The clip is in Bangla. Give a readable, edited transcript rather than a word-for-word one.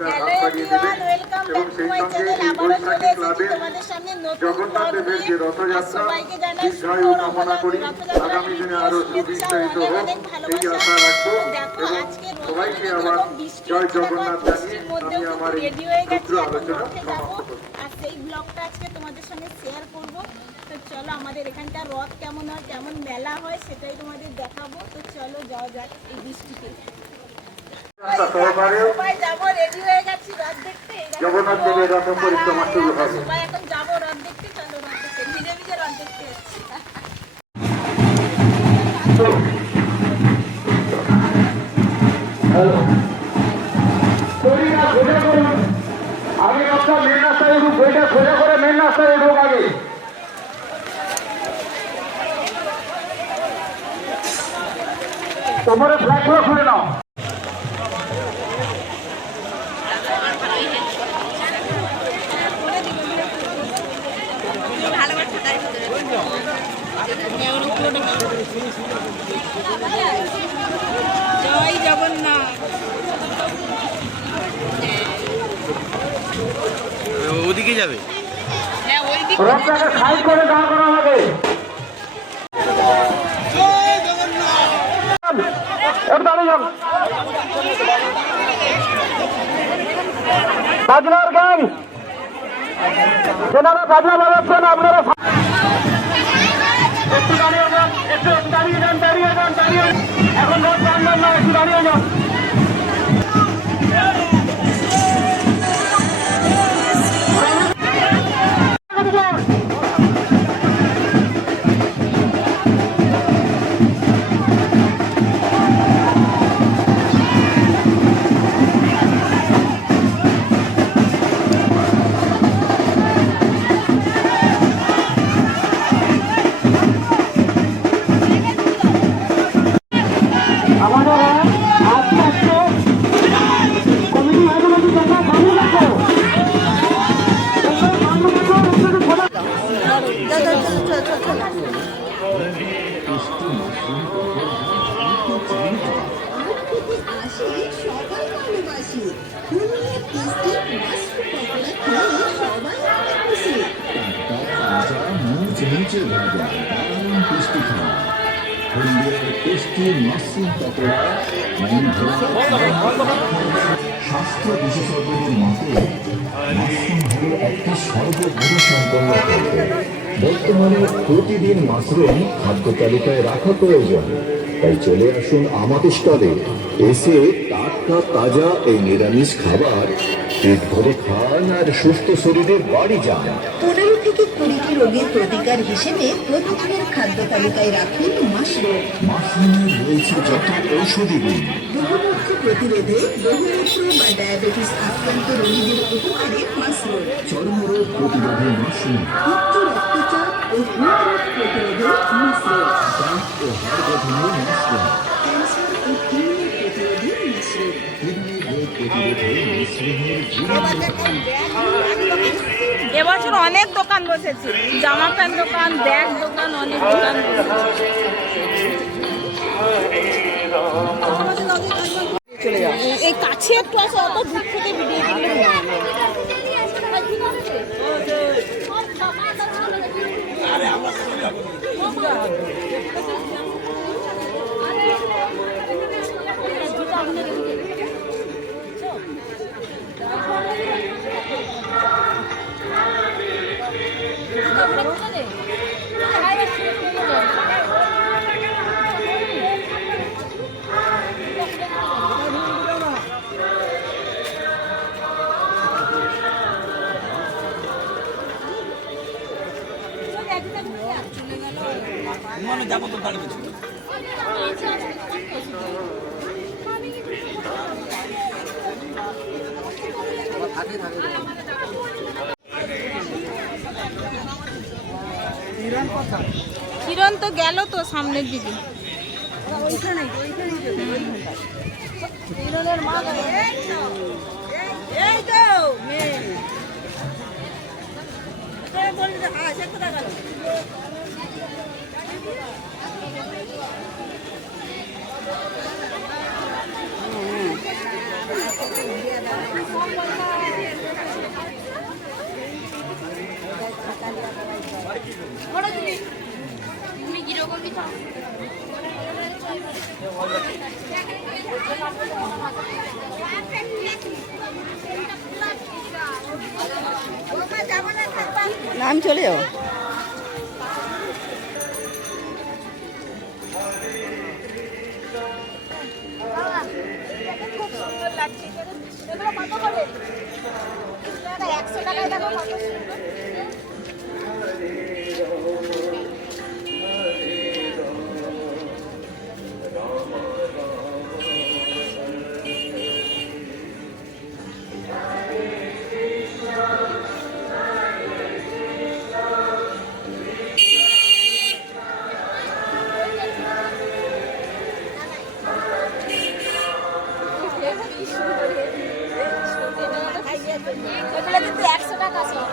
Hello everyone, welcome back to my channel. আবারো চলে এসেছি তোমাদের সামনে নতুন ব্লগ নিয়ে। আর সবাইকে জানাই শুভ রথযাত্রার আরো শুভেচ্ছা ও অনেক ভালোবাসা। তো দেখো আজকে রথযাত্রা যখন বৃষ্টি হচ্ছে, বৃষ্টির মধ্যেও কিন্তু রেডি হয়ে গেছি, এখন রথে যাবো। আর সেই ব্লগটা আজকে তোমাদের সঙ্গে শেয়ার করব। তো চলো, আমাদের এখানটা রথ কেমন হয়, কেমন মেলা হয়, সেটাই তোমাদের দেখাবো। তো চলো যাওয়া যাক এই বৃষ্টিতে। সবাই যাবো, রেডি হয়ে গেছি রথ দেখতে। জগন্নাথ দেবের রথ পরিক্রমা শুরু হবে। সবাই এখন যাবো রথ দেখতে। চলো রথ দেখতে, ভিজে ভিজে রথ দেখতে যাচ্ছি। আগে রথটা মেন রাস্তায় উঠুক, বইটা সোজা করে মেন রাস্তায় উঠুক আগে। তোমার ফ্ল্যাগগুলো খুলে নাও। জয় জগন্নাথ। ওদিকে যাবে, হ্যাঁ ওই দিক। রথটাকে সাইড করে দাঁড় করা হবে। বাজনার গান যেনারা বাজনা বাজাচ্ছেন আপনারা একটু দাঁড়িয়ে যান, একটু দাঁড়িয়ে যান, দাঁড়িয়ে যান, দাঁড়িয়ে এখন রোড টানবেন না, একটু দাঁড়িয়ে যান। স্বাস্থ্য বিশেষজ্ঞদের মতে মাশরুম হল একটি সর্বগুণ সম্পন্ন খাদ্য। বর্তমানে প্রতিদিন মাশরুম খাদ্য তালিকায় রাখা প্রয়োজন। তাই চলে আসুন আমাদের স্টলে, এসে টাটকা তাজা এই নিরামিষ খাবার পেট ভরে খান আর সুস্থ শরীরের বাড়ি যান। 15 থেকে 20টি রোগের প্রতিকার হিসেবে প্রতিদিনের খাদ্য তালিকায় রাখুন মাশরুম। মাশরুমে রয়েছে যত ঔষধি গুণ, বহুমুখ প্রতিরোধে, বহুমূত্র বা ডায়াবেটিস আক্রান্ত রোগীদের উপকারে মাশরুম, চর্মরোগ প্রতিরোধে মাশরুম, উচ্চ রক্তচাপ ও হৃদরোগ প্রতিরোধে মাশরুম, দাঁত ও হাড় গঠনে মাশরুম, ক্যান্সার ও কিডনি প্রতিরোধে মাশরুম। কিডনি রোগ প্রতিরোধে মাশরুমের জীবন। এবছর অনেক দোকান বসেছে, জামা প্যান্ট দোকান, ব্যাগ দোকান, অনেক দোকান বসেছে। এই কাছে একটু আসে, অত দূর থেকে ভিডিও দিলে যাবো তো দাঁড়িয়ে কিরণ তো গেল তো সামনের দিকে। না আমি চলে যাবো। খুব সুন্দর লাগছে। এগুলো কত করে? 100 টাকায় দেখো কত সুন্দর। এগুলো কিন্তু 100 টাকা সব।